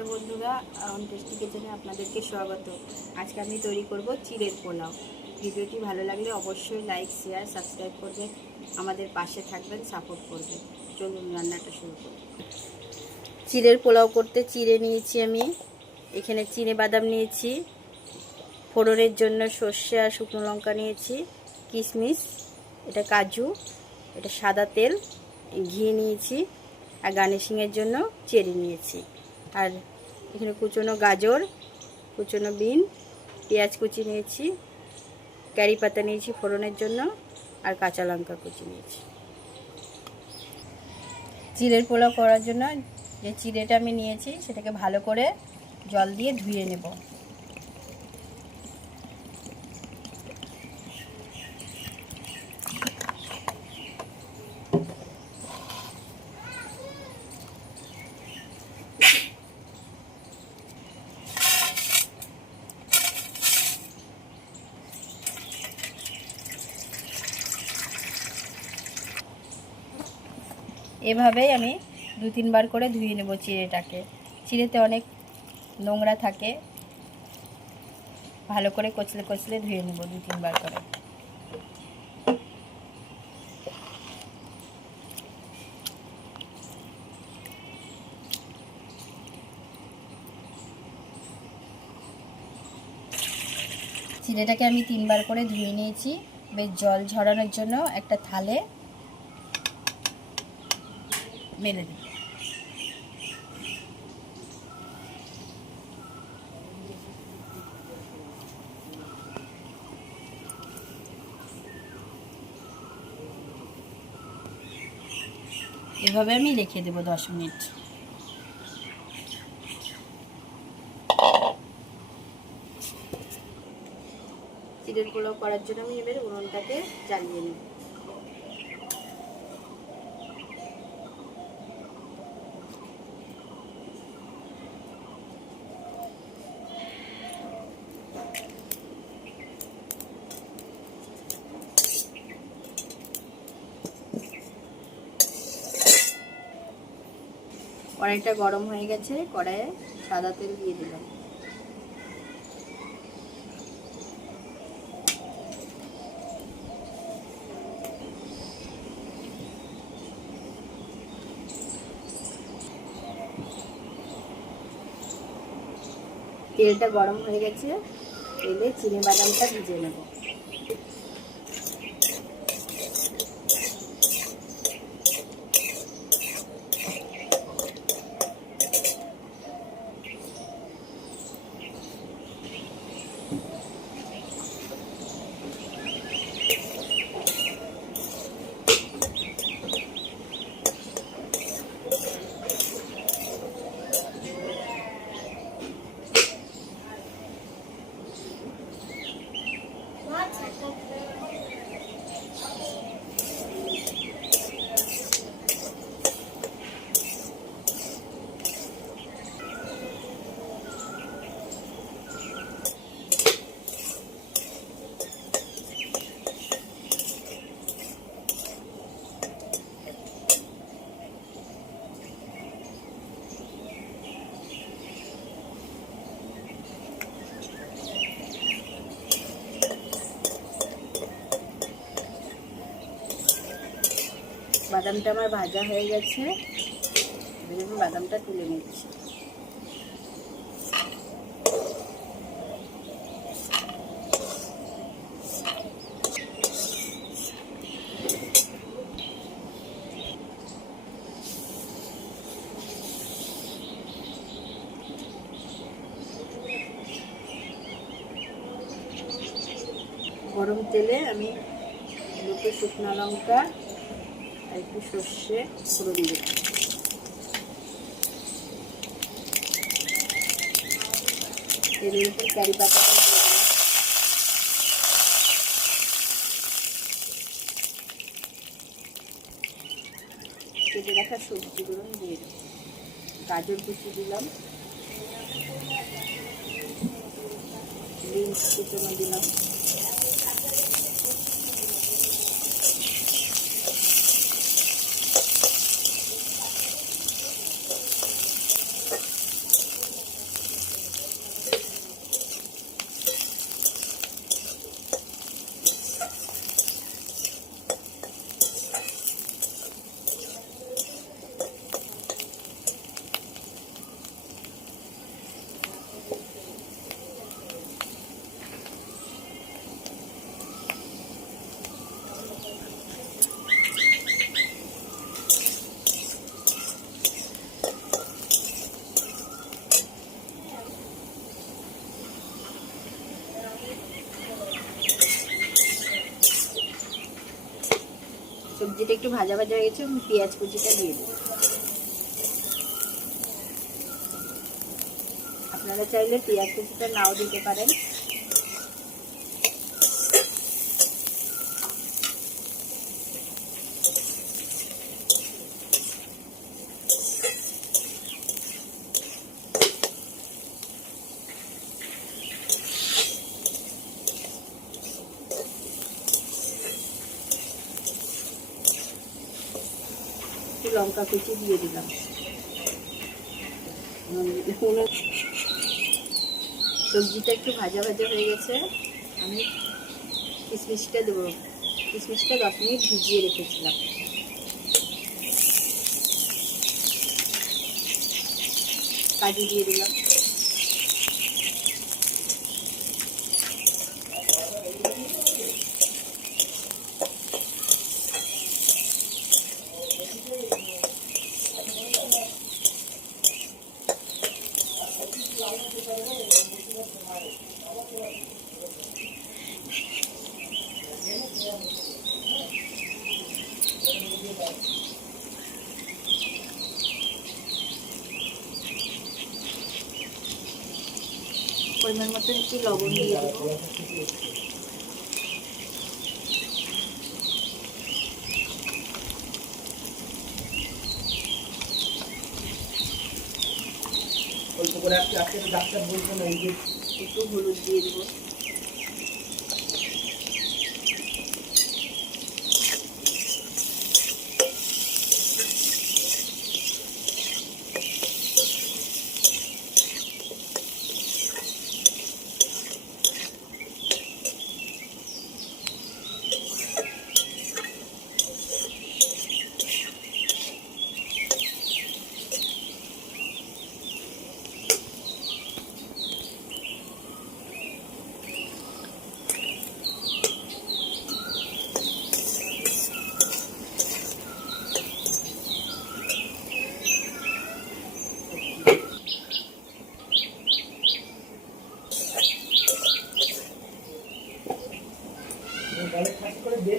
নমস্কার বন্ধুরা, টেস্টি কিচেনে আপনাদেরকে স্বাগত। আজকে আমি তৈরি করব চিড়ের পোলাও। ভিডিওটি ভালো লাগলে অবশ্যই লাইক, শেয়ার, সাবস্ক্রাইব করবেন, আমাদের পাশে থাকবেন, সাপোর্ট করবেন। চলুন রান্নাটা শুরু করি। চিড়ের পোলাও করতে চিড়ে নিয়েছি আমি, এখানে চিনে বাদাম নিয়েছি, ফোড়নের জন্য সর্ষে আর শুকনো লঙ্কা নিয়েছি, কিশমিশ, এটা কাজু, এটা সাদা তেল, ঘি নিয়েছি, আর গার্নিশিংয়ের জন্য চেরি নিয়েছি। আর এখানে কুচনো গাজর, কুচনো বিন, পেঁয়াজ কুচি নিয়েছি, কারি পাতা নিয়েছি ফোড়নের জন্য, আর কাঁচা লঙ্কা কুচি নিয়েছি। চিড়ের পোলাও করার জন্য যে চিড়েটা আমি নিয়েছি সেটাকে ভালো করে জল দিয়ে ধুয়ে নেব। এভাবেই আমি 2-3 বার করে ধুয়ে নেব চিড়েটাকে। চিড়েতে অনেক নোংরা থাকে, ভালো করে কচলে কচলে ধুয়ে নেব 2-3 বার করে। চিড়েটাকে আমি 3 বার করে ধুয়ে নিয়েছি। বেশ জল ঝরানোর জন্য একটা থালে মেলে দিই। এভাবে আমি রেখে দেব 10 মিনিট। চিড়ের পোলাও করার জন্য আমি এবার উনুনটাকে জ্বালিয়ে নেব। কড়াইটা গরম হয়ে গেছে, কড়াইয়ে সাদা তেল দিয়ে দিলাম। তেলটা গরম হয়ে গেছে, তেলে চিনে বাদামটা ভিজে নেব। বাদামটা আমার ভাজা হয়ে গেছে, আমি বাদামটা তুলে নিচ্ছি। গরম তেলে আমি 2টো শুকনো লঙ্কা আর একটু সর্ষে ফোড়ন দিলাম। তেলের উপর কারি পাতাটা দিয়ে দিলাম। কেটে রাখা সবজিগুলো দিয়ে দিলাম। গাজর কুচি দিলাম, বিনস কুচনো দিলাম, সবজিটা একটু ভাজা ভাজা হয়ে গেছে, পেঁয়াজ কুচিটা দিয়ে দেবো। আপনারা চাইলে পেঁয়াজ কুচিটা নাও দিতে পারেন। লঙ্কা কুচি দিয়ে দিলাম। সবজিটা একটু ভাজা ভাজা হয়ে গেছে, আমি কিশমিশটা দেবো। কিশমিশটা 10 মিনিট ভিজিয়ে রেখেছিলাম। কাজু দিয়ে দিলাম। পরিমাণ মতন একটু লবণ দিয়ে দেবো। একটু হলুদ দিয়ে দেবো।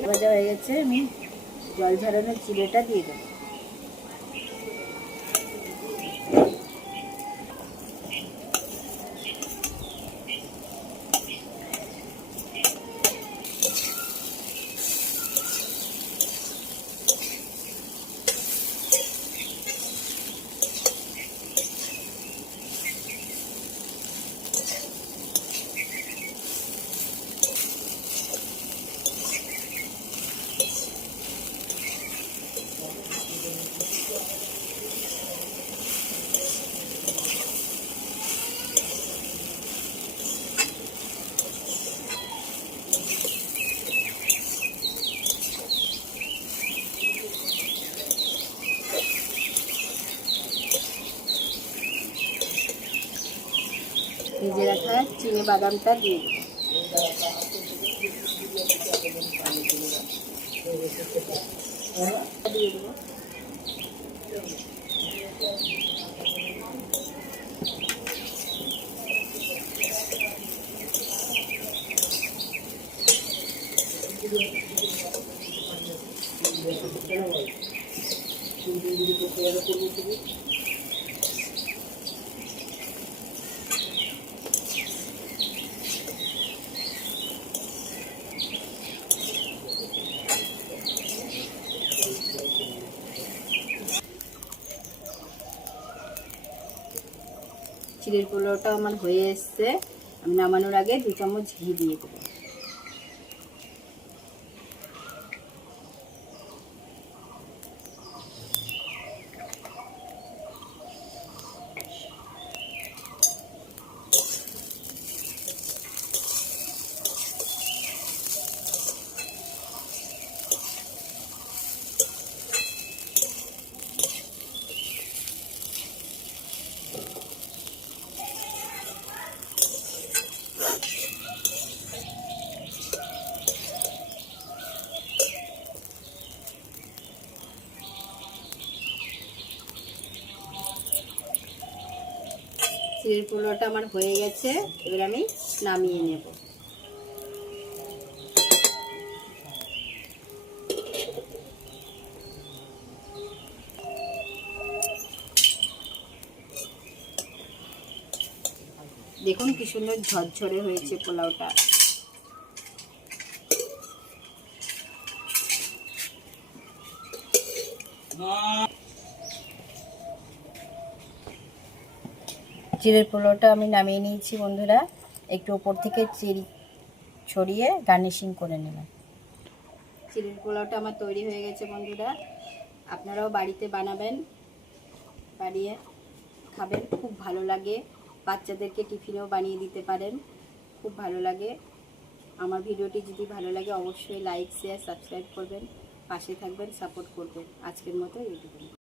ভাজা হয়ে গেছে, আমি জল ঝরানো চিড়েটা দিয়ে দেবো। ভেজে রাখা চিনি বাদামটা দিয়ে দেবো। দিয়ে দেবো। চিড়ের পোলাওটা আমার হয়ে এসছে, আমি নামানোর আগে 2 চামচ ঘি দিয়ে দেবো। চিড়ের পোলাওটা আমার হয়ে গেছে, এবার আমি নামিয়ে নেব। দেখুন কি সুন্দর ঝরঝরে হয়েছে পোলাওটা। চিড়ের পোলাওটা আমি নামিয়ে নিয়েছি বন্ধুরা। একটু ওপর থেকে চিড়ি ছড়িয়ে গার্নিশিং করে নিলাম। চিড়ের পোলাওটা আমার তৈরি হয়ে গেছে বন্ধুরা। আপনারাও বাড়িতে বানাবেন, বানিয়ে খাবেন, খুব ভালো লাগে। বাচ্চাদেরকে টিফিনেও বানিয়ে দিতে পারেন, খুব ভালো লাগে। আমার ভিডিওটি যদি ভালো লাগে অবশ্যই লাইক শেয়ার সাবস্ক্রাইব করবেন, পাশে থাকবেন, সাপোর্ট করবেন। আজকের মতো এইটুকু।